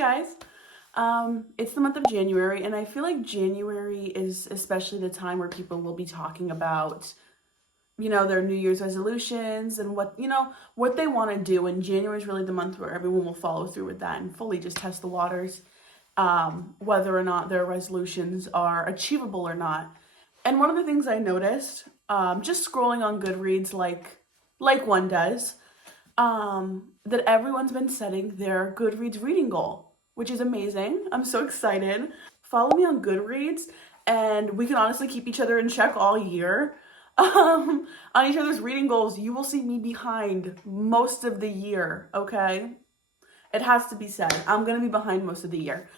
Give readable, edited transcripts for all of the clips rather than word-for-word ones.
guys. It's the month of January, and I feel like January is especially the time where people will be talking about, their New Year's resolutions and what they want to do. And January is really the month where everyone will follow through with that and fully just test the waters, whether or not their resolutions are achievable or not. And one of the things I noticed, just scrolling on Goodreads like one does, that everyone's been setting their Goodreads reading goal, which is amazing. I'm so excited. Follow me on Goodreads, and we can honestly keep each other in check all year. On each other's reading goals. You will see me behind most of the year, okay? It has to be said. I'm gonna be behind most of the year.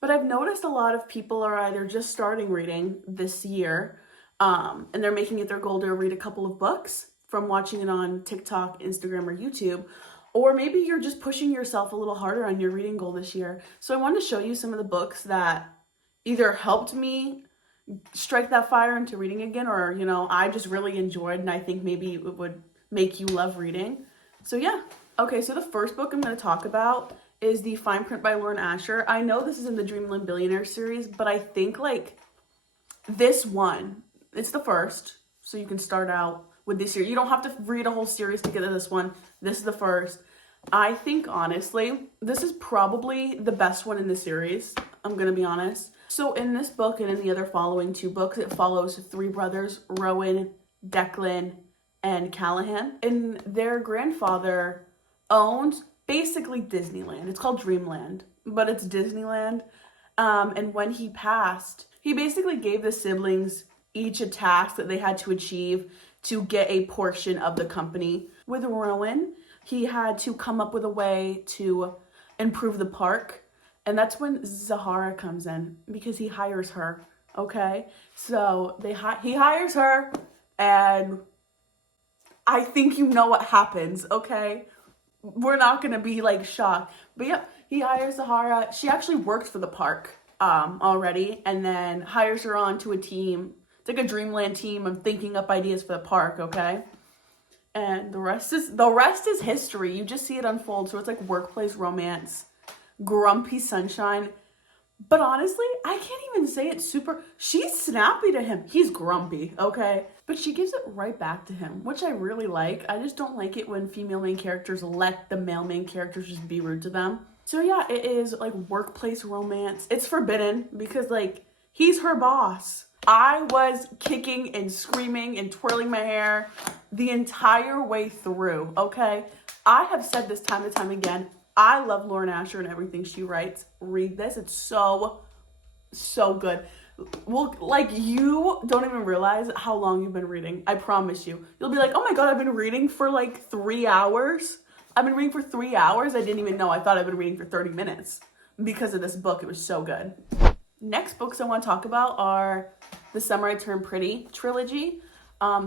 But I've noticed a lot of people are either just starting reading this year, and they're making it their goal to read a couple of books from watching it on TikTok, Instagram, or YouTube. Or maybe you're just pushing yourself a little harder on your reading goal this year. So I wanted to show you some of the books that either helped me strike that fire into reading again, or, I just really enjoyed and I think maybe it would make you love reading. So yeah. Okay, so the first book I'm going to talk about is The Fine Print by Lauren Asher. I know this is in the Dreamland Billionaire series, but I think this one, it's the first, so you can start out with this series. You don't have to read a whole series to get to this one. This is the first. I think, honestly, this is probably the best one in the series. I'm going to be honest. So in this book and in the other following two books, it follows three brothers, Rowan, Declan, and Callahan. And their grandfather owned basically Disneyland. It's called Dreamland, but it's Disneyland. And when he passed, he basically gave the siblings each a task that they had to achieve to get a portion of the company. With Rowan, he had to come up with a way to improve the park. And that's when Zahara comes in, because he hires her, okay? So he hires her, and I think you know what happens, okay? We're not gonna be shocked. But yeah, he hires Zahara. She actually works for the park already, and then hires her on to a team. It's like a Dreamland team of thinking up ideas for the park, okay? And the rest is history. You just see it unfold. So it's like workplace romance, grumpy sunshine. But honestly, I can't even say it's super. She's snappy to him. He's grumpy, okay? But she gives it right back to him, which I really like. I just don't like it when female main characters let the male main characters just be rude to them. So yeah, it is workplace romance. It's forbidden because he's her boss. I was kicking and screaming and twirling my hair the entire way through, okay? I have said this time and time again. I love Lauren Asher and everything she writes. Read this. It's so good. Well, you don't even realize how long you've been reading. I promise you. You'll be like, oh my God, I've been reading for 3 hours. I've been reading for 3 hours. I didn't even know. I thought I'd been reading for 30 minutes because of this book. It was so good. Next books I want to talk about are the Summer I Turned Pretty trilogy.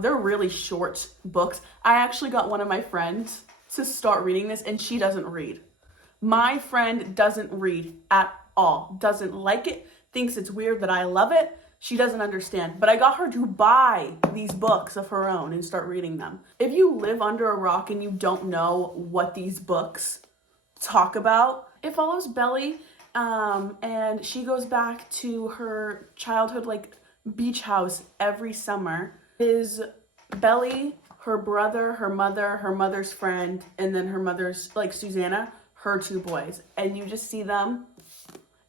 They're really short books. I actually got one of my friends to start reading this, and she doesn't read. My friend doesn't read at all, doesn't like it, thinks it's weird that I love it. She doesn't understand. But I got her to buy these books of her own and start reading them. If you live under a rock and you don't know what these books talk about, it follows Belly, and she goes back to her childhood beach house every summer. Is Belly, her brother, her mother, her mother's friend, and then her mother's Susanna, her two boys, and you just see them,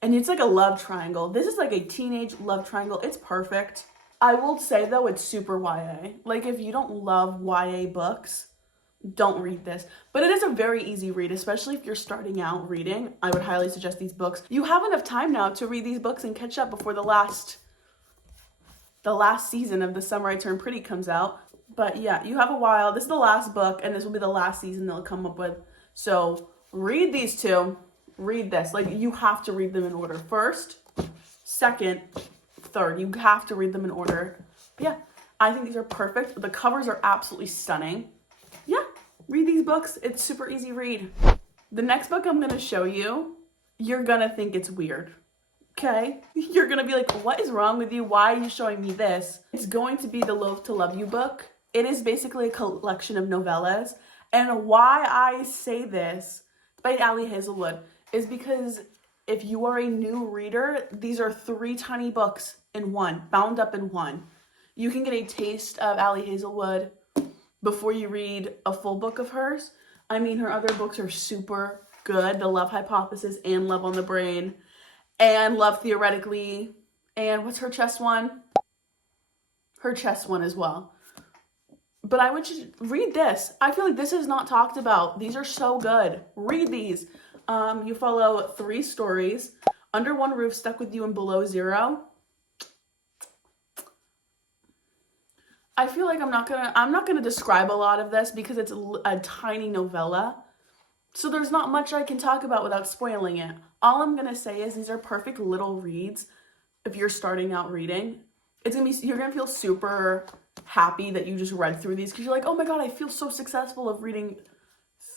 and it's a love triangle. This is a teenage love triangle. It's perfect. I will say though, it's super YA. If you don't love YA books, don't read this. But it is a very easy read, especially if you're starting out reading. I would highly suggest these books. You have enough time now to read these books and catch up before the last season of The Summer I Turned Pretty comes out. But yeah, you have a while. This is the last book, and this will be the last season they'll come up with. So read these two. Read this. You have to read them in order. First, second, third. You have to read them in order. But yeah, I think these are perfect. The covers are absolutely stunning. Yeah, read these books. It's super easy read. The next book I'm going to show you, you're going to think it's weird. Okay? You're going to be like, what is wrong with you? Why are you showing me this? It's going to be the Loathe to Love You book. It is basically a collection of novellas. And why I say this by Ali Hazelwood is because if you are a new reader, these are 3 tiny books in one, bound up in one. You can get a taste of Ali Hazelwood before you read a full book of hers. I mean, her other books are super good. The Love Hypothesis and Love on the Brain and Love Theoretically. And what's her chess one? Her chess one as well. But I would just read this. I feel like this is not talked about. These are so good. Read these. You follow 3 stories. Under One Roof, Stuck with You, and Below Zero. I feel like I'm not gonna describe a lot of this because it's a tiny novella. So there's not much I can talk about without spoiling it. All I'm gonna say is these are perfect little reads if you're starting out reading. You're gonna feel super happy that you just read through these because you're like, oh my god, I feel so successful of reading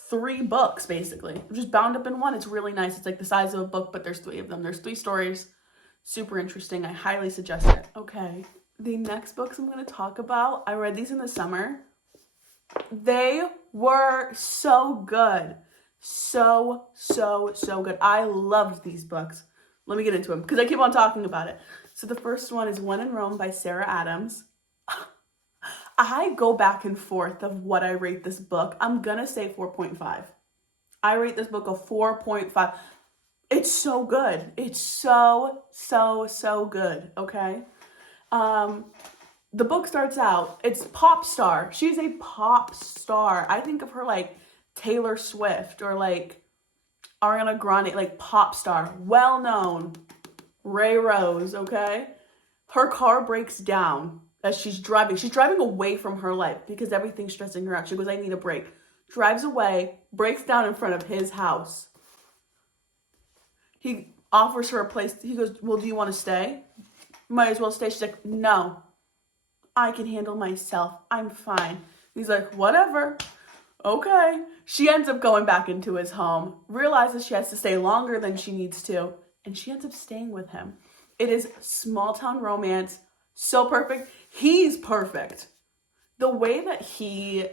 3 books basically. Just bound up in one. It's really nice. It's like the size of a book, but there's 3 of them. There's 3 stories. Super interesting. I highly suggest it. Okay. The next books I'm going to talk about, I read these in the summer. They were so good. So good. I loved these books. Let me get into them because I keep on talking about it. So the first one is When in Rome by Sarah Adams. I go back and forth of what I rate this book. I'm going to say 4.5. I rate this book a 4.5. It's so good. It's so good, okay? The book starts out, it's pop star. She's a pop star. I think of her like Taylor Swift or like Ariana Grande, like pop star, well known. Ray Rose, okay? Her car breaks down as she's driving. She's driving away from her life because everything's stressing her out. She goes, I need a break. Drives away, breaks down in front of his house. He offers her a place. He goes, well, do you want to stay? Might as well stay. She's like, no, I can handle myself. I'm fine. He's like, whatever. Okay. She ends up going back into his home, realizes she has to stay longer than she needs to, and she ends up staying with him. It is small town romance. So perfect. He's perfect. The way that he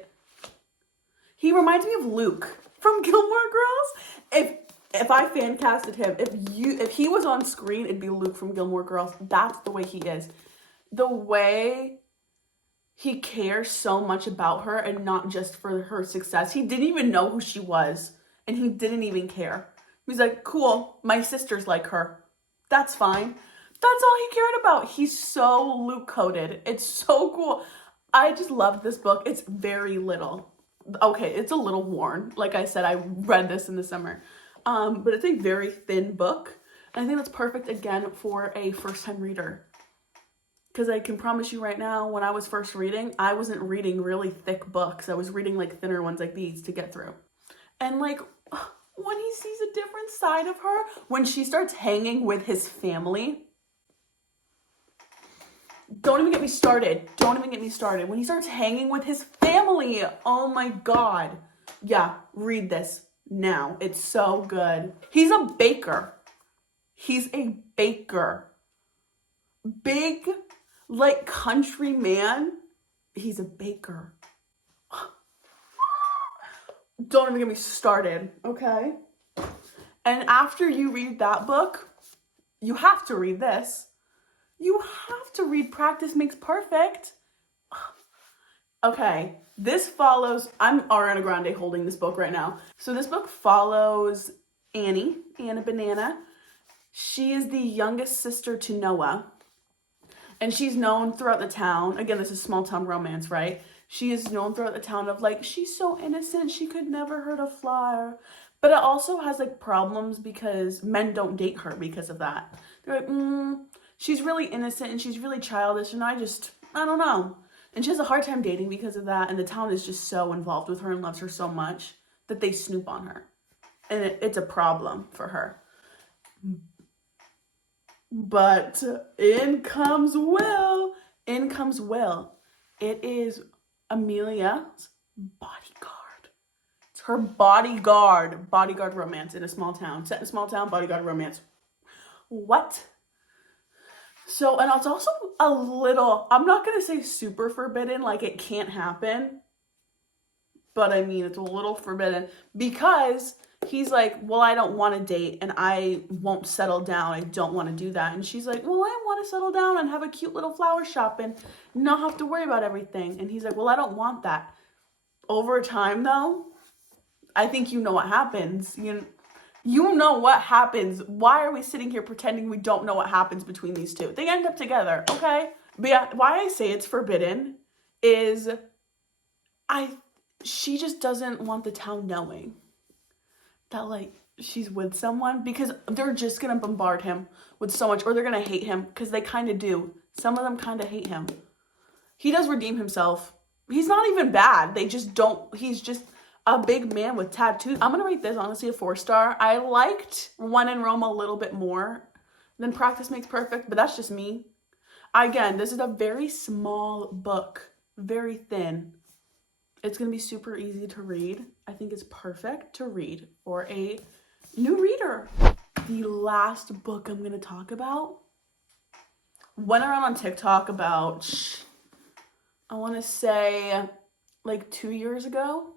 reminds me of Luke from Gilmore Girls. If I fan casted him, if he was on screen, it'd be Luke from Gilmore Girls. That's the way he is. The way he cares so much about her and not just for her success. He didn't even know who she was and he didn't even care. He's like, cool, my sister's like her. That's fine. That's all he cared about. He's so Luke coded. It's so cool. I just loved this book. It's very little. Okay, it's a little worn. Like I said, I read this in the summer. But it's a very thin book. And I think that's perfect, again, for a first-time reader. Because I can promise you right now, when I was first reading, I wasn't reading really thick books. I was reading, like, thinner ones like these to get through. And, like, when he sees a different side of her, when she starts hanging with his family... Don't even get me started. Don't even get me started. When he starts hanging with his family, oh my god. Yeah, read this now. It's so good. He's a baker. He's a baker. Big, like, country man. He's a baker. Don't even get me started, okay? And after you read that book, you have to read this. You have to read Practice Makes Perfect. Okay, this follows, I'm Ariana Grande holding this book right now. So this book follows Anna Banana. She is the youngest sister to Noah. And she's known throughout the town. Again, this is small town romance, right? She is known throughout the town of like, she's so innocent, she could never hurt a fly. But it also has like problems because men don't date her because of that. They're like, she's really innocent and she's really childish and I don't know. And she has a hard time dating because of that. And the town is just so involved with her and loves her so much that they snoop on her. And it's a problem for her. But in comes Will. In comes Will. It is Amelia's bodyguard. It's her bodyguard. Bodyguard romance in a small town. Set in a small town, bodyguard romance. What? So, and it's also a little, I'm not going to say super forbidden, like it can't happen. But I mean, it's a little forbidden because he's like, well, I don't want to date and I won't settle down. I don't want to do that. And she's like, well, I want to settle down and have a cute little flower shop and not have to worry about everything. And he's like, well, I don't want that. Over time, though, I think you know what happens. You know what happens. Why are we sitting here pretending we don't know what happens between these two? They end up together, okay? But yeah, why I say it's forbidden is she just doesn't want the town knowing that, like, she's with someone, because they're just gonna bombard him with so much, or they're gonna hate him, because they kind of do. Some of them kind of hate him. He does redeem himself. He's not even bad. They just don't, he's just a big man with tattoos. I'm gonna rate this, honestly, a 4-star. I liked When in Rome a little bit more than Practice Makes Perfect, but that's just me. Again, this is a very small book, very thin. It's going to be super easy to read. I think it's perfect to read for a new reader. The last book I'm going to talk about went around on TikTok about, I want to say, like 2 years ago.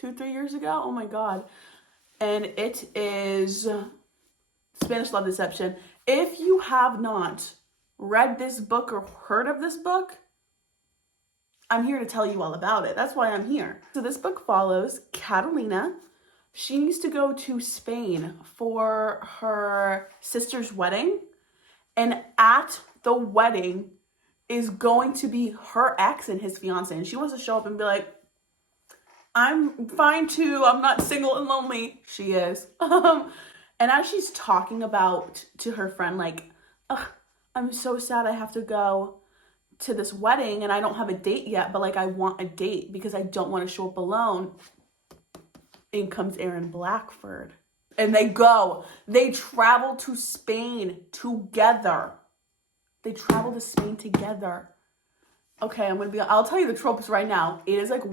2-3 years ago. Oh my God. And it is Spanish Love Deception. If you have not read this book or heard of this book, I'm here to tell you all about it. That's why I'm here. So this book follows Catalina. She needs to go to Spain for her sister's wedding. And at the wedding is going to be her ex and his fiance. And she wants to show up and be like, I'm fine too. I'm not single and lonely. She is. And as she's talking about to her friend, like, ugh, I'm so sad I have to go to this wedding and I don't have a date yet, but like I want a date because I don't want to show up alone. In comes Aaron Blackford. And they travel to Spain together. They travel to Spain together. Okay, I'll tell you the tropes right now. It is like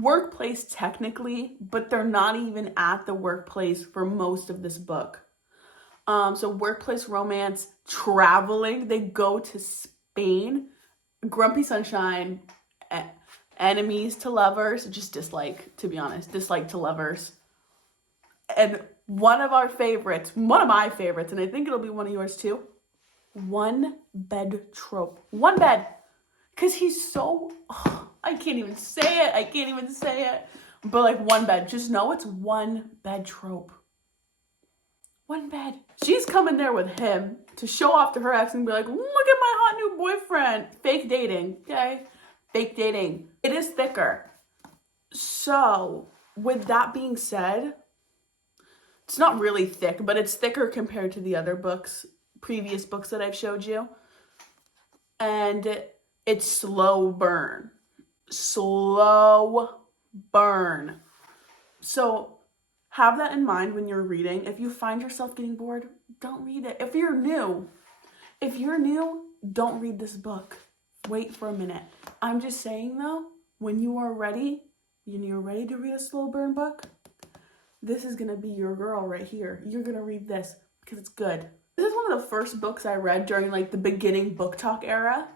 workplace technically, but they're not even at the workplace for most of this book. So workplace romance, traveling, they go to Spain. Grumpy Sunshine, enemies to lovers, just dislike to lovers. And one of my favorites, and I think it'll be one of yours too, one bed trope. One bed. Because he's so, I can't even say it. But like one bed, just know it's one bed trope. One bed. She's coming there with him to show off to her ex and be like, look at my hot new boyfriend. Fake dating, okay? Fake dating. It is thicker. So, with that being said, it's not really thick, but it's thicker compared to the other previous books that I've showed you. And it's slow burn. Slow burn. So, have that in mind when you're reading. If you find yourself getting bored, don't read it. If you're new, don't read this book. Wait for a minute. I'm just saying though, when you're ready to read a slow burn book, this is gonna be your girl right here. You're gonna read this because it's good. This is one of the first books I read during like the beginning book talk era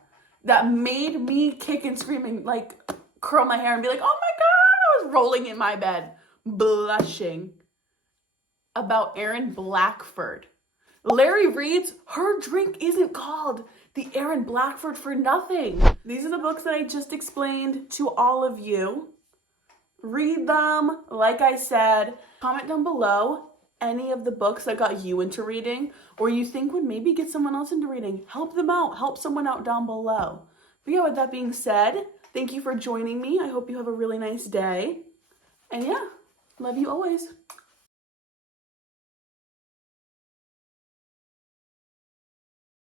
that made me kick and scream and like curl my hair and be like, oh my God, I was rolling in my bed, blushing about Aaron Blackford. Larry Reed's Her Drink Isn't Called the Aaron Blackford for nothing. These are the books that I just explained to all of you. Read them. Like I said, comment down below any of the books that got you into reading or you think would maybe get someone else into reading. Help them out. Help someone out down below. But yeah, with that being said, thank you for joining me. I hope you have a really nice day. And yeah, love you always.